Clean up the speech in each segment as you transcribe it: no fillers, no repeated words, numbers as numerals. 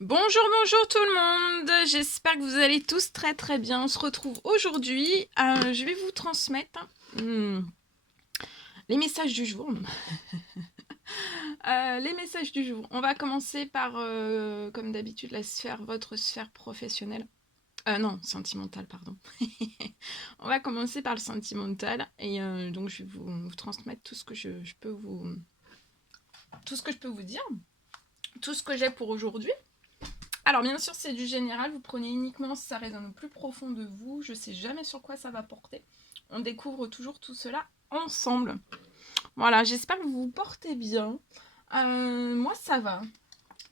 Bonjour, bonjour tout le monde. J'espère que vous allez tous très très bien. On se retrouve aujourd'hui. Je vais vous transmettre les messages du jour. Les messages du jour. On va commencer par, comme d'habitude, votre sphère professionnelle. Non, sentimentale, pardon. On va commencer par le sentimental. Et donc, je vais vous transmettre tout ce que je peux tout ce que je peux vous dire. Tout ce que j'ai pour aujourd'hui. Alors bien sûr c'est du général, vous prenez uniquement si ça résonne au plus profond de vous, je sais jamais sur quoi ça va porter. On découvre toujours tout cela ensemble. Voilà, j'espère que vous vous portez bien. Moi ça va.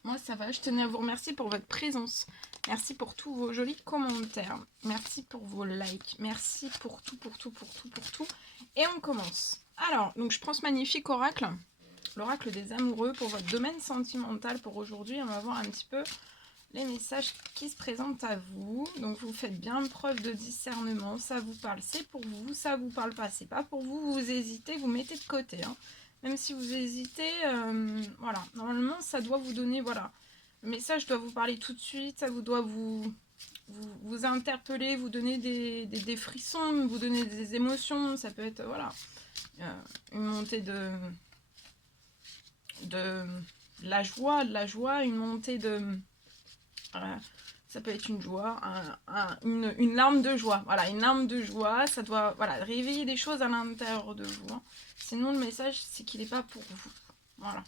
Moi ça va, je tenais à vous remercier pour votre présence. Merci pour tous vos jolis commentaires. Merci pour vos likes. Merci pour tout, pour tout, pour tout, pour tout. Et on commence. Alors, donc je prends ce magnifique oracle. L'oracle des amoureux pour votre domaine sentimental pour aujourd'hui. On va voir un petit peu les messages qui se présentent à vous. Donc vous faites bien preuve de discernement. Ça vous parle, c'est pour vous. Ça vous parle pas, c'est pas pour vous. Vous hésitez, vous mettez de côté. Hein. Même si vous hésitez, voilà. Normalement, ça doit vous donner, voilà. Le message doit vous parler tout de suite. Ça vous doit vous interpeller, vous donner des frissons, vous donner des émotions. Ça peut être, voilà, une montée de la joie, une montée de... ça peut être une joie, une larme de joie. Voilà, une larme de joie, ça doit réveiller des choses à l'intérieur de vous. Hein. Sinon, le message, c'est qu'il n'est pas pour vous. Voilà.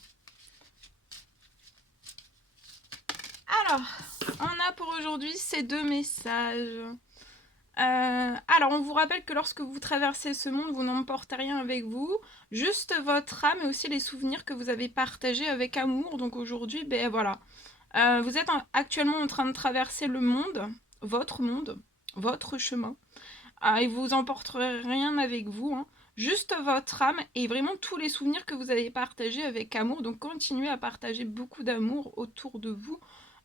Alors, on a pour aujourd'hui ces deux messages. Alors, on vous rappelle que lorsque vous traversez ce monde, vous n'emportez rien avec vous, juste votre âme et aussi les souvenirs que vous avez partagés avec amour. Donc aujourd'hui, ben voilà, vous êtes actuellement en train de traverser le monde, votre chemin, et vous emporterez rien avec vous, hein. Juste votre âme et vraiment tous les souvenirs que vous avez partagés avec amour. Donc continuez à partager beaucoup d'amour autour de vous,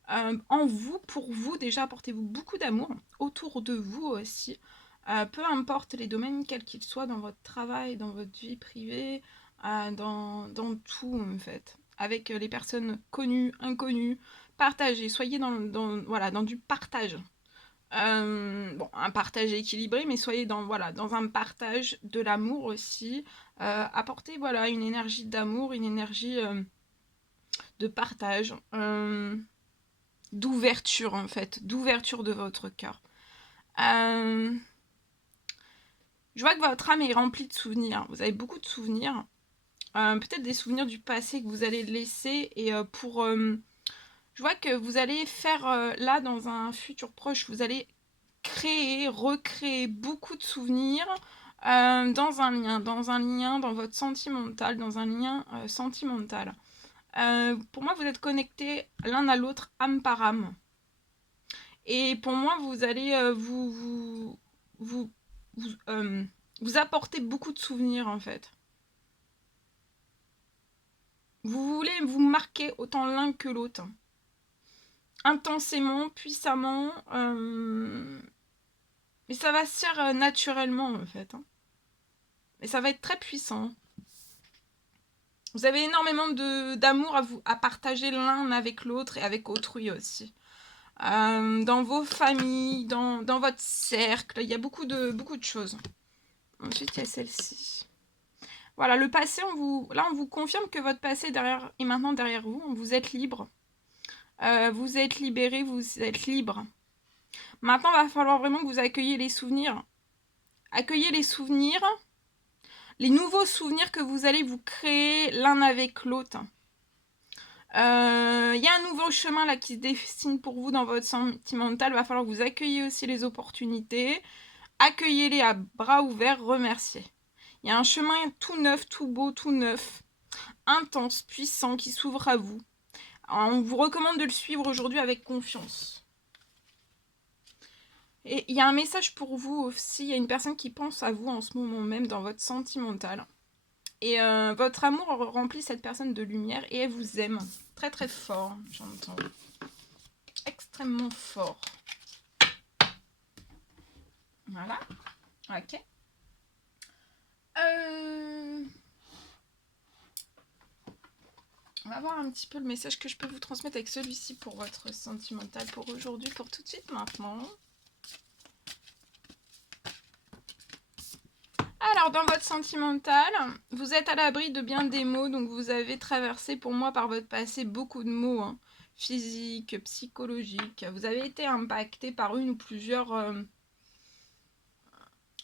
en vous, pour vous. Déjà, apportez-vous beaucoup d'amour autour de vous aussi. Peu importe les domaines, quels qu'ils soient, dans votre travail, dans votre vie privée, dans tout en fait. Avec les personnes connues, inconnues, partagez. Soyez voilà, dans du partage. Bon, un partage équilibré, mais soyez dans un partage de l'amour aussi. Apportez voilà, une énergie d'amour, une énergie de partage, d'ouverture en fait, d'ouverture de votre cœur. Je vois que votre âme est remplie de souvenirs. Vous avez beaucoup de souvenirs. Peut-être des souvenirs du passé que vous allez laisser. Et je vois que vous allez faire, là, dans un futur proche, vous allez créer, recréer beaucoup de souvenirs dans un lien dans votre sentimental, dans un lien sentimental. Pour moi, vous êtes connectés l'un à l'autre, âme par âme. Et pour moi, vous allez vous, vous apporter beaucoup de souvenirs, en fait. Vous voulez vous marquer autant l'un que l'autre. Intensément, puissamment. Mais ça va se faire naturellement, en fait. Hein. Mais ça va être très puissant. Vous avez énormément d'amour à partager l'un avec l'autre et avec autrui aussi. Dans vos familles, dans votre cercle, il y a beaucoup de choses. Ensuite, il y a celle-ci. Voilà, le passé, là, on vous confirme que votre passé est maintenant derrière vous. Vous êtes libre. Vous êtes libéré, vous êtes libre. Maintenant, il va falloir vraiment que vous accueilliez les souvenirs. Accueillez les souvenirs, les nouveaux souvenirs que vous allez vous créer l'un avec l'autre. Il y a un nouveau chemin là qui se dessine pour vous dans votre sentimental. Il va falloir que vous accueilliez aussi les opportunités. Accueillez-les à bras ouverts, remerciez. Il y a un chemin tout neuf, tout beau, tout neuf, intense, puissant qui s'ouvre à vous. On vous recommande de le suivre aujourd'hui avec confiance. Et il y a un message pour vous aussi. Il y a une personne qui pense à vous en ce moment même dans votre sentimental. Et votre amour remplit cette personne de lumière et elle vous aime. Très très fort, j'entends. Extrêmement fort. Voilà. Ok. On va voir un petit peu le message que je peux vous transmettre avec celui-ci pour votre sentimental pour aujourd'hui, pour tout de suite maintenant. Alors, dans votre sentimental, vous êtes à l'abri de bien des maux, donc vous avez traversé pour moi par votre passé beaucoup de maux, hein, physiques, psychologiques. Vous avez été impacté par une ou plusieurs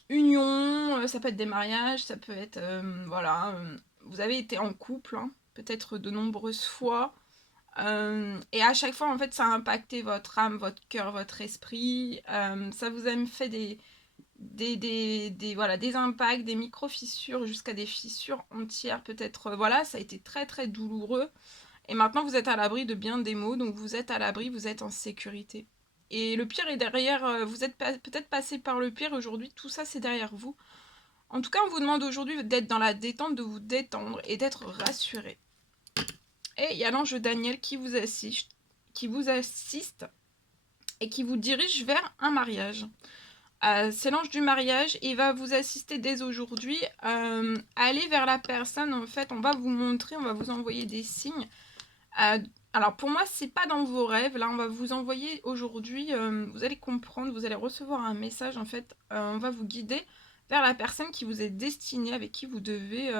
unions, ça peut être des mariages, ça peut être, voilà, vous avez été en couple, hein, peut-être de nombreuses fois. Et à chaque fois, en fait, ça a impacté votre âme, votre cœur, votre esprit. Ça vous a fait voilà, des impacts, des micro-fissures jusqu'à des fissures entières. Peut-être, voilà, ça a été très très douloureux. Et maintenant, vous êtes à l'abri de bien des maux. Donc, vous êtes à l'abri, vous êtes en sécurité. Et le pire est derrière. Vous êtes peut-être passé par le pire. Aujourd'hui, tout ça, c'est derrière vous. En tout cas, on vous demande aujourd'hui d'être dans la détente, de vous détendre et d'être rassuré. Et il y a l'ange Daniel qui vous assiste et qui vous dirige vers un mariage. C'est l'ange du mariage, il va vous assister dès aujourd'hui. Allez vers la personne, en fait, on va vous montrer, on va vous envoyer des signes. Alors pour moi, c'est pas dans vos rêves, là on va vous envoyer aujourd'hui, vous allez comprendre, vous allez recevoir un message, en fait, on va vous guider vers la personne qui vous est destinée, avec qui vous devez...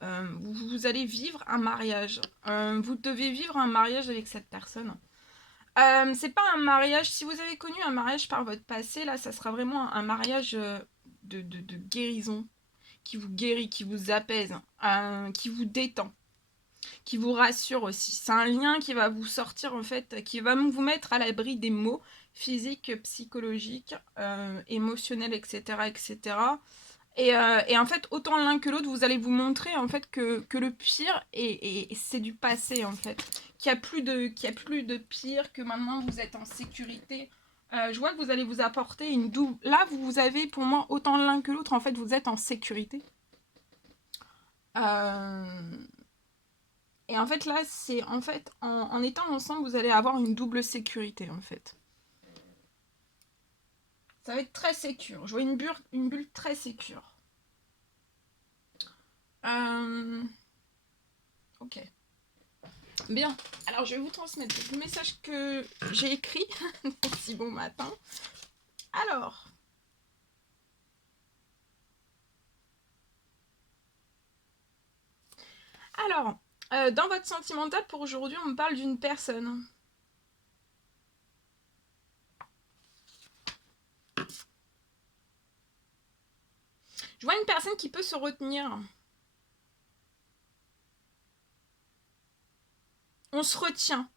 vous allez vivre un mariage. Vous devez vivre un mariage avec cette personne. C'est pas un mariage. Si vous avez connu un mariage par votre passé, là, ça sera vraiment un mariage de guérison, qui vous guérit, qui vous apaise, qui vous détend, qui vous rassure aussi. C'est un lien qui va vous sortir, en fait, qui va vous mettre à l'abri des maux physiques, psychologiques, émotionnels, etc., etc. Et en fait, autant l'un que l'autre, vous allez vous montrer en fait que le pire c'est du passé en fait. Qu'il n'y a plus de pire, que maintenant vous êtes en sécurité. Je vois que vous allez vous apporter une double. Là, vous avez pour moi autant l'un que l'autre, en fait, vous êtes en sécurité. Et en fait, là, c'est en fait, en étant ensemble, vous allez avoir une double sécurité en fait. Ça va être très sécure. Je vois une bulle très sécure. Ok. Bien, alors je vais vous transmettre le message que j'ai écrit. Si bon matin. Alors, dans votre sentimental pour aujourd'hui, on me parle d'une personne. Je vois une personne qui peut se retenir. On se retient.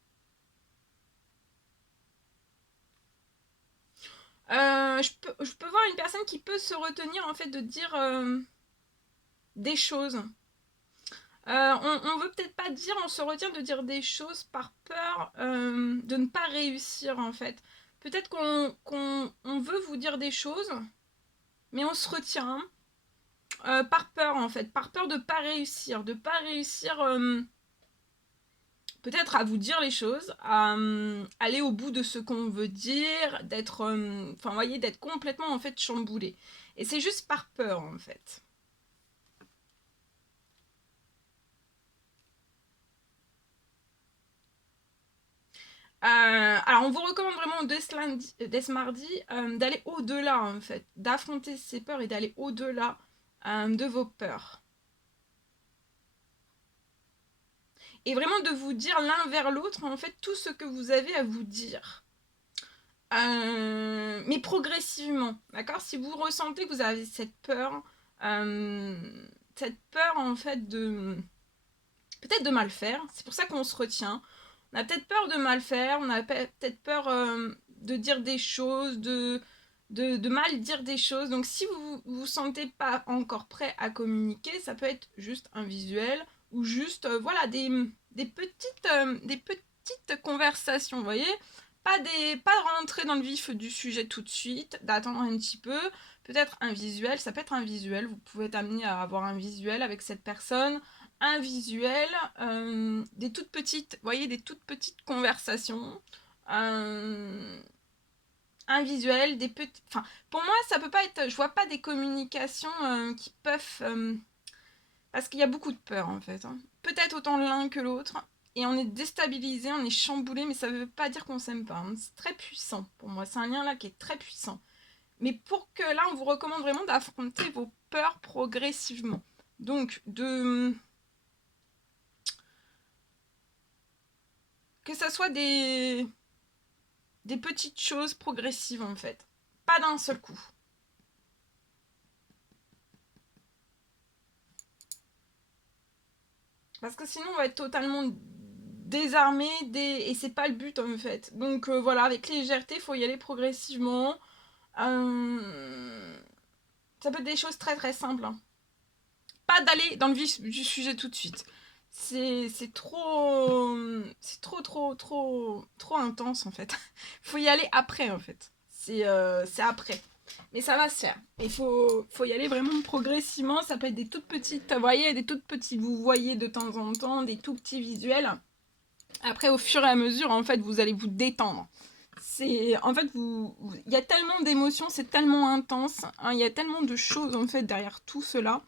Je peux voir une personne qui peut se retenir en fait de dire des choses. On veut peut-être pas dire, on se retient de dire des choses par peur de ne pas réussir en fait. Peut-être qu'on veut vous dire des choses, mais on se retient par peur en fait, par peur de pas réussir, peut-être à vous dire les choses, à aller au bout de ce qu'on veut dire, d'être, enfin, voyez, d'être complètement en fait chamboulé. Et c'est juste par peur en fait. Alors on vous recommande vraiment dès ce mardi d'aller au-delà en fait, d'affronter ces peurs et d'aller au-delà de vos peurs. Et vraiment de vous dire l'un vers l'autre en fait tout ce que vous avez à vous dire. Mais progressivement, d'accord. Si vous ressentez que vous avez cette peur en fait de peut-être de mal faire, c'est pour ça qu'on se retient. On a peut-être peur de mal faire, on a peut-être peur de dire des choses, de mal dire des choses. Donc si vous vous sentez pas encore prêt à communiquer, ça peut être juste un visuel ou juste voilà des petites conversations, vous voyez. Pas rentrer dans le vif du sujet tout de suite, d'attendre un petit peu. Peut-être un visuel, ça peut être un visuel. Vous pouvez être amené à avoir un visuel avec cette personne, un visuel, des toutes petites, vous voyez, des toutes petites conversations, un visuel, des petits. Enfin, pour moi, ça peut pas être. Je vois pas des communications qui peuvent. Parce qu'il y a beaucoup de peur en fait. Hein. peut-être autant l'un que l'autre. Et on est déstabilisé, on est chamboulé, mais ça ne veut pas dire qu'on s'aime pas. Hein. C'est très puissant pour moi. C'est un lien là qui est très puissant. Mais pour que là, on vous recommande vraiment d'affronter vos peurs progressivement. Donc, que ça soit des petites choses progressives en fait. Pas d'un seul coup. Parce que sinon, on va être totalement désarmé et c'est pas le but en fait. Donc voilà, avec légèreté, il faut y aller progressivement. Ça peut être des choses très très simples. Hein. Pas d'aller dans le vif du sujet tout de suite. C'est trop intense en fait. Faut y aller après en fait. C'est après. Mais ça va se faire. Il faut y aller vraiment progressivement. Ça peut être des toutes petites, vous voyez, des toutes petites, vous voyez de temps en temps, des tout petits visuels. Après, au fur et à mesure, en fait, vous allez vous détendre. En fait, il y a tellement d'émotions, c'est tellement intense. Hein, il y a tellement de choses, en fait, derrière tout cela,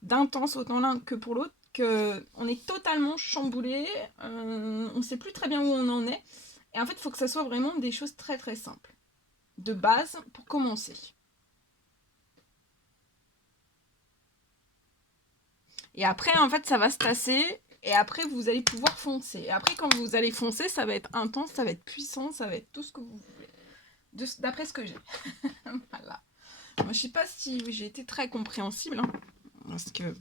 d'intense autant l'un que pour l'autre, qu'on est totalement chamboulé. On ne sait plus très bien où on en est. Et en fait, il faut que ça soit vraiment des choses très très simples. De base, pour commencer. Et après, en fait, ça va se tasser. Et après, vous allez pouvoir foncer. Et après, quand vous allez foncer, ça va être intense, ça va être puissant, ça va être tout ce que vous voulez. D'après ce que j'ai. Voilà. Moi, je sais pas si j'ai été très compréhensible. Hein, parce que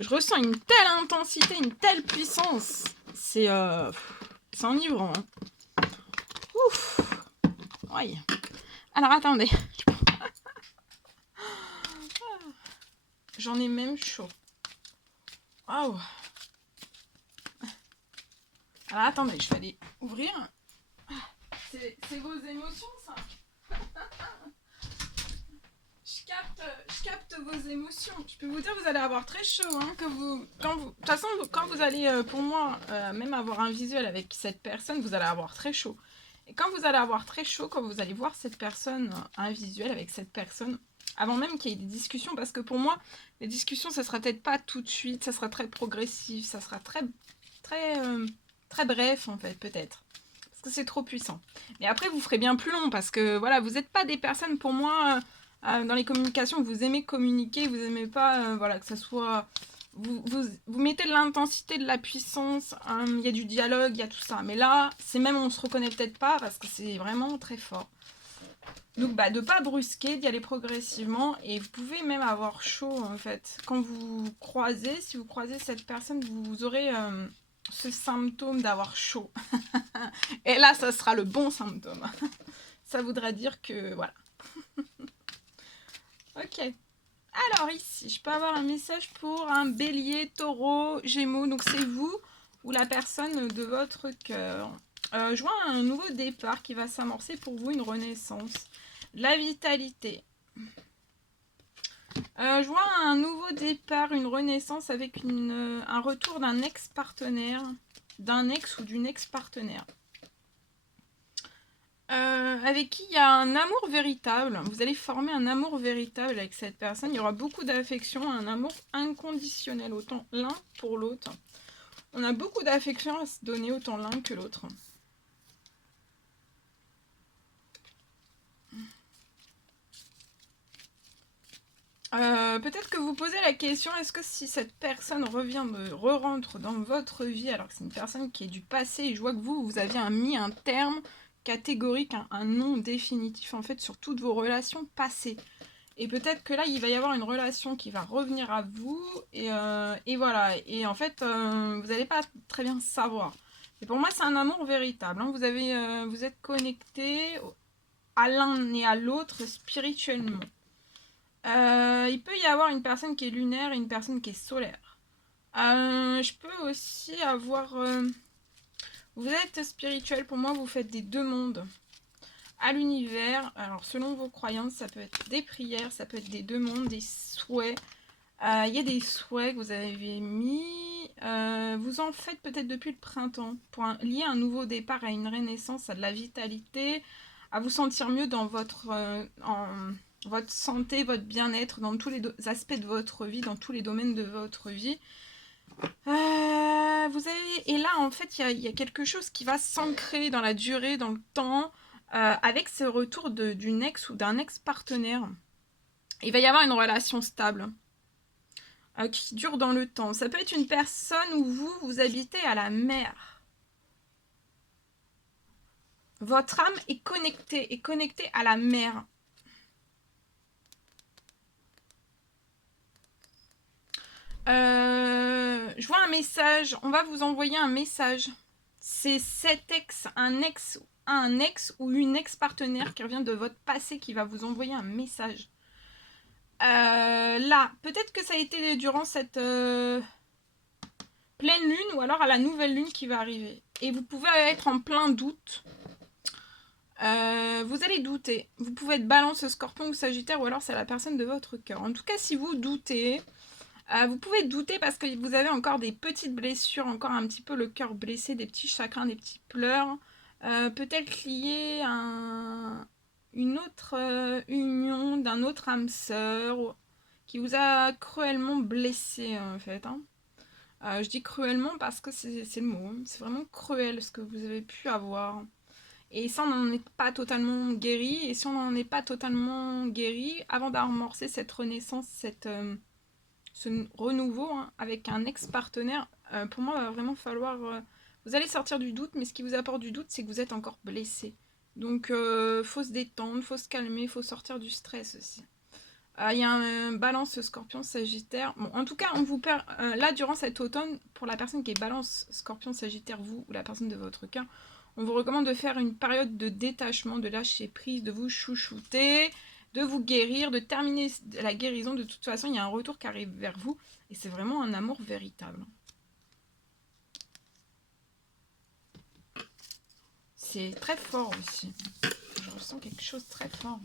je ressens une telle intensité, une telle puissance. C'est enivrant. Hein. Ouf. Oui. Alors, attendez. J'en ai même chaud. Waouh. Alors, attendez, je vais aller ouvrir. C'est vos émotions, ça. Je capte vos émotions. Je peux vous dire, vous allez avoir très chaud. Hein, de toute façon, quand vous allez, pour moi, même avoir un visuel avec cette personne, vous allez avoir très chaud. Et quand vous allez avoir très chaud, quand vous allez voir cette personne, un visuel avec cette personne, avant même qu'il y ait des discussions, parce que pour moi, les discussions, ça sera peut-être pas tout de suite, ça sera très progressif, ça sera très bref, en fait, peut-être. Parce que c'est trop puissant. Mais après, vous ferez bien plus long, parce que, voilà, vous n'êtes pas des personnes, pour moi... dans les communications, vous aimez communiquer, vous aimez pas, voilà, que ça soit... Vous mettez de l'intensité, de la puissance, il y a du dialogue, il y a tout ça. Mais là, c'est même, on se reconnaît peut-être pas, parce que c'est vraiment très fort. Donc, de pas brusquer, d'y aller progressivement, et vous pouvez même avoir chaud, en fait. Quand vous croisez, si vous croisez cette personne, vous aurez ce symptôme d'avoir chaud. Et là, ça sera le bon symptôme. Ça voudra dire que, voilà. Ok. Alors ici, je peux avoir un message pour un bélier, taureau, gémeaux. Donc c'est vous ou la personne de votre cœur. Je vois un nouveau départ qui va s'amorcer pour vous, une renaissance. La vitalité. Je vois un nouveau départ, une renaissance avec un retour d'un ex-partenaire, d'un ex ou d'une ex-partenaire. Avec qui il y a un amour véritable. Vous allez former un amour véritable avec cette personne. Il y aura beaucoup d'affection, un amour inconditionnel, autant l'un pour l'autre. On a beaucoup d'affection à se donner, autant l'un que l'autre. Peut-être que vous posez la question, est-ce que si cette personne rentre dans votre vie, alors que c'est une personne qui est du passé, et je vois que vous aviez mis un terme catégorique, un nom définitif en fait sur toutes vos relations passées. Et peut-être que là, il va y avoir une relation qui va revenir à vous, et voilà. Et en fait, vous n'allez pas très bien savoir. Et pour moi, c'est un amour véritable. Hein. Vous êtes connectés à l'un et à l'autre spirituellement. Il peut y avoir une personne qui est lunaire et une personne qui est solaire. Je peux aussi avoir... vous êtes spirituel, pour moi, vous faites des deux mondes à l'univers. Alors, selon vos croyances, ça peut être des prières, ça peut être des deux mondes, des souhaits. Il y a des souhaits que vous avez mis. Vous en faites peut-être depuis le printemps pour lier un nouveau départ à une renaissance, à de la vitalité, à vous sentir mieux dans votre... votre santé, votre bien-être, dans tous les aspects de votre vie, dans tous les domaines de votre vie. Et là, en fait, il y a quelque chose qui va s'ancrer dans la durée, dans le temps, avec ce retour d'une ex ou d'un ex-partenaire. Il va y avoir une relation stable qui dure dans le temps. Ça peut être une personne où vous habitez à la mer. Votre âme est connectée à la mer. Je vois un message. On va vous envoyer un message. C'est cet ex, un ex ou une ex-partenaire qui revient de votre passé qui va vous envoyer un message. Là, peut-être que ça a été durant cette pleine lune ou alors à la nouvelle lune qui va arriver. Et vous pouvez être en plein doute. Vous allez douter. Vous pouvez être Balance, Scorpion ou Sagittaire ou alors c'est la personne de votre cœur. En tout cas, si vous doutez, vous pouvez douter parce que vous avez encore des petites blessures, encore un petit peu le cœur blessé, des petits chagrins, des petits pleurs. Peut-être lié à une autre union d'un autre âme sœur qui vous a cruellement blessé en fait. Hein. Je dis cruellement parce que c'est le mot. Hein. C'est vraiment cruel ce que vous avez pu avoir. Et ça, on n'en est pas totalement guéri. Et si on n'en est pas totalement guéri, avant d'amorcer cette renaissance, ce renouveau hein, avec un ex-partenaire, pour moi, il va vraiment falloir... vous allez sortir du doute, mais ce qui vous apporte du doute, c'est que vous êtes encore blessé. Donc, faut se détendre, faut se calmer, faut sortir du stress aussi. Il y a un Balance, Scorpion, Sagittaire. Bon, en tout cas, on vous perd... là, durant cet automne, pour la personne qui est Balance, Scorpion, Sagittaire, vous, ou la personne de votre cœur, on vous recommande de faire une période de détachement, de lâcher prise, de vous chouchouter, de vous guérir, de terminer la guérison. De toute façon, il y a un retour qui arrive vers vous. Et c'est vraiment un amour véritable. C'est très fort aussi. Je ressens quelque chose de très fort.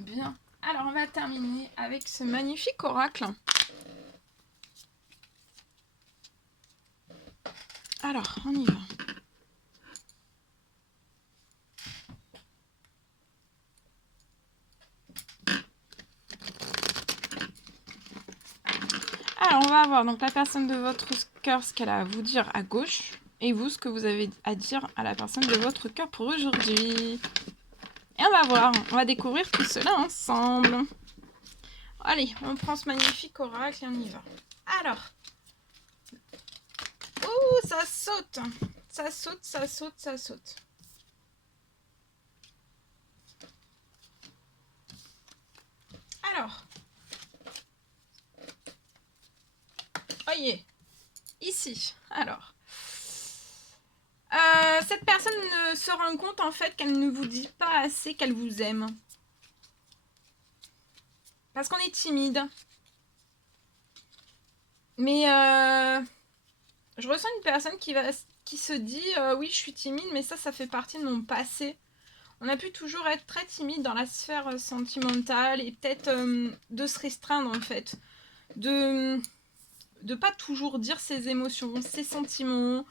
Bien. Alors, on va terminer avec ce magnifique oracle. Alors, on y va. Alors, on va avoir donc la personne de votre cœur, ce qu'elle a à vous dire à gauche, et vous, ce que vous avez à dire à la personne de votre cœur pour aujourd'hui. Et on va voir, on va découvrir tout cela ensemble. Allez, on prend ce magnifique oracle et on y va. Alors, ouh, ça saute, ça saute, ça saute, ça saute. Alors, voyez, ici, alors. Cette personne se rend compte en fait qu'elle ne vous dit pas assez qu'elle vous aime. Parce qu'on est timide. Mais je ressens une personne qui se dit oui, je suis timide, mais ça fait partie de mon passé. On a pu toujours être très timide dans la sphère sentimentale et peut-être de se restreindre en fait. De pas toujours dire ses émotions, ses sentiments.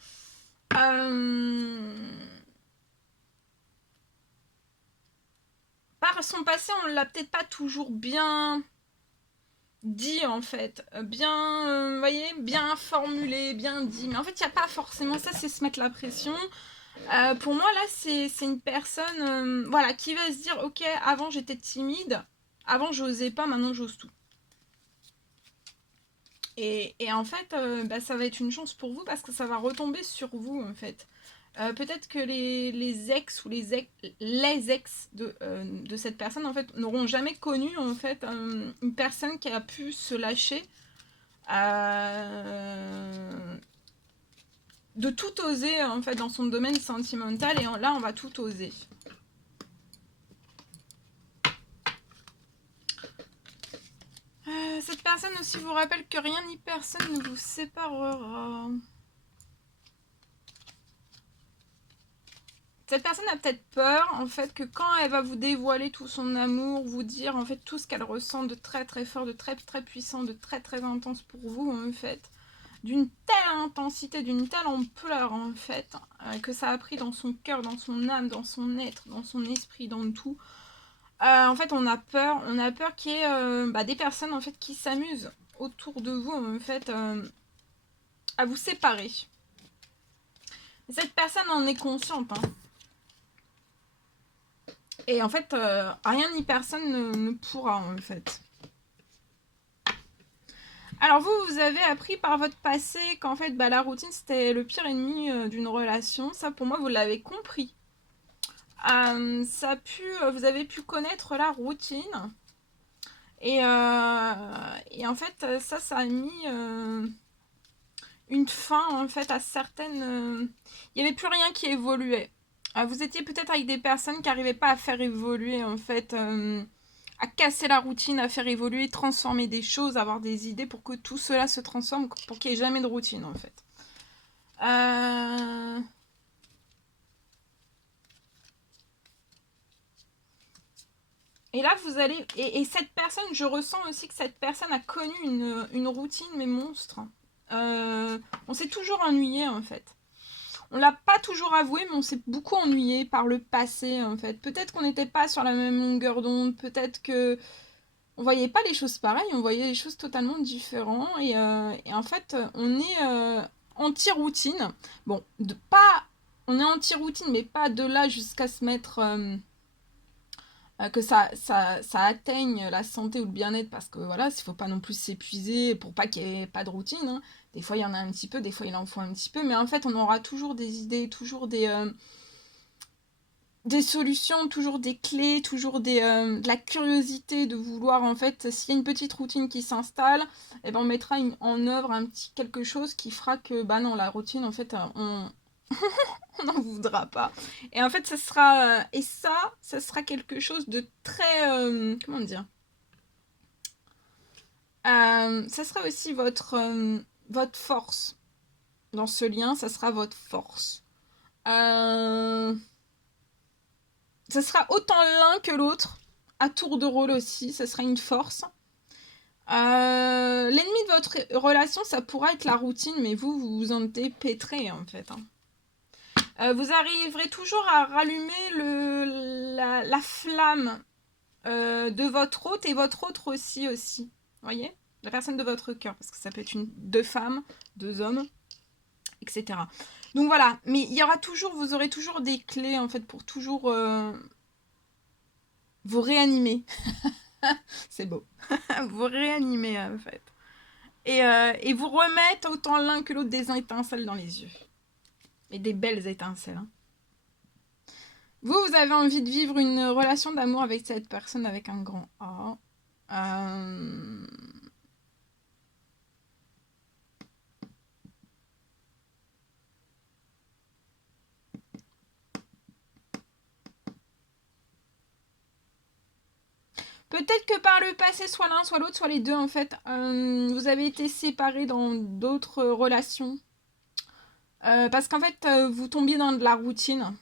Par son passé, on l'a peut-être pas toujours bien dit en fait, bien, voyez, bien formulé, bien dit. Mais en fait, il n'y a pas forcément ça, c'est se mettre la pression. Pour moi, là, c'est une personne voilà, qui va se dire, ok, avant j'étais timide, avant j'osais pas, maintenant j'ose tout. Et en fait, ça va être une chance pour vous parce que ça va retomber sur vous en fait. Peut-être que les ex ou les ex de cette personne en fait n'auront jamais connu en fait une personne qui a pu se lâcher de tout oser en fait dans son domaine sentimental et là on va tout oser. Cette personne aussi vous rappelle que rien ni personne ne vous séparera. Cette personne a peut-être peur en fait que quand elle va vous dévoiler tout son amour, vous dire en fait tout ce qu'elle ressent de très très fort, de très très puissant, de très très intense pour vous en fait, d'une telle intensité, d'une telle ampleur en fait, que ça a pris dans son cœur, dans son âme, dans son être, dans son esprit, dans tout. En fait, on a peur qu'il y ait des personnes en fait qui s'amusent autour de vous en fait à vous séparer. Et cette personne en est consciente. Hein. Et en fait, rien ni personne ne pourra en fait. Alors vous avez appris par votre passé qu'en fait la routine c'était le pire ennemi d'une relation. Ça pour moi vous l'avez compris. Vous avez pu connaître la routine. Et en fait ça a mis une fin en fait à certaines... Il n'y avait plus rien qui évoluait. Vous étiez peut-être avec des personnes qui n'arrivaient pas à faire évoluer en fait... à casser la routine, à faire évoluer, transformer des choses, avoir des idées pour que tout cela se transforme, pour qu'il n'y ait jamais de routine en fait. Et là, vous allez... Et cette personne, je ressens aussi que cette personne a connu une routine, mais monstre. On s'est toujours ennuyé en fait. On l'a pas toujours avoué, mais on s'est beaucoup ennuyé par le passé en fait. Peut-être qu'on n'était pas sur la même longueur d'onde, peut-être que on voyait pas les choses pareilles, on voyait les choses totalement différentes. Et en fait, on est anti-routine. Bon, on est anti-routine, mais pas de là jusqu'à se mettre... que ça atteigne la santé ou le bien-être, parce que voilà, il faut pas non plus s'épuiser pour pas qu'il n'y ait pas de routine. Hein. Des fois, il y en a un petit peu, des fois, il en faut un petit peu, mais en fait, on aura toujours des idées, toujours des solutions, toujours des clés, toujours de la curiosité de vouloir, en fait, s'il y a une petite routine qui s'installe, et ben on mettra en œuvre un petit quelque chose qui fera que, bah non, la routine, en fait, on n'en voudra pas. Et en fait, ça sera quelque chose de très... comment dire ça sera aussi votre force. Dans ce lien, ça sera votre force. Ça sera autant l'un que l'autre, à tour de rôle aussi, ça sera une force. L'ennemi de votre relation, ça pourra être la routine, mais vous vous en dépêtrez en fait. Hein. Vous arriverez toujours à rallumer la flamme de votre hôte et votre autre aussi. Voyez, la personne de votre cœur, parce que ça peut être deux femmes, deux hommes, etc. Donc voilà, mais il y aura toujours, vous aurez toujours des clés en fait pour toujours vous réanimer. C'est beau. Vous réanimer en fait. Et vous remettre autant l'un que l'autre des étincelles dans les yeux. Et des belles étincelles. Hein. Vous avez envie de vivre une relation d'amour avec cette personne avec un grand A. Peut-être que par le passé, soit l'un, soit l'autre, soit les deux, en fait, vous avez été séparés dans d'autres relations. Parce qu'en fait, vous tombiez dans de la routine.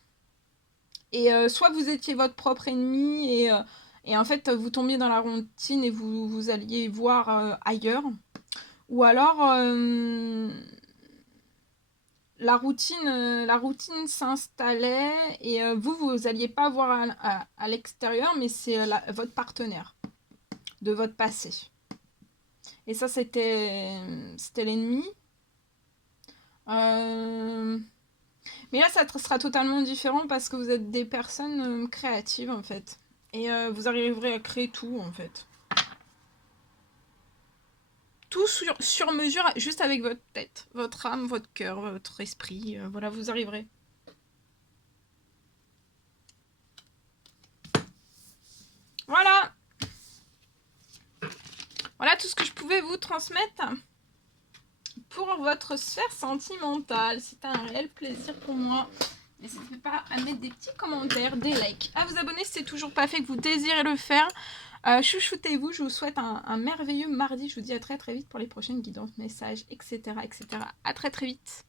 Et soit vous étiez votre propre ennemi, et en fait, vous tombiez dans la routine et vous alliez voir ailleurs. Ou alors, la routine s'installait et vous alliez pas voir à l'extérieur, mais c'est votre partenaire de votre passé. Et ça, c'était l'ennemi. Mais là, ça sera totalement différent parce que vous êtes des personnes créatives, en fait. Et vous arriverez à créer tout, en fait. Tout sur mesure, juste avec votre tête, votre âme, votre cœur, votre esprit. Voilà, vous arriverez. Voilà. Voilà tout ce que je pouvais vous transmettre pour votre sphère sentimentale. C'était un réel plaisir pour moi. N'hésitez pas à mettre des petits commentaires, des likes, à vous abonner si c'est toujours pas fait, que vous désirez le faire. Chouchoutez-vous, je vous souhaite un merveilleux mardi. Je vous dis à très très vite pour les prochaines guidances, messages, etc. etc. À très très vite.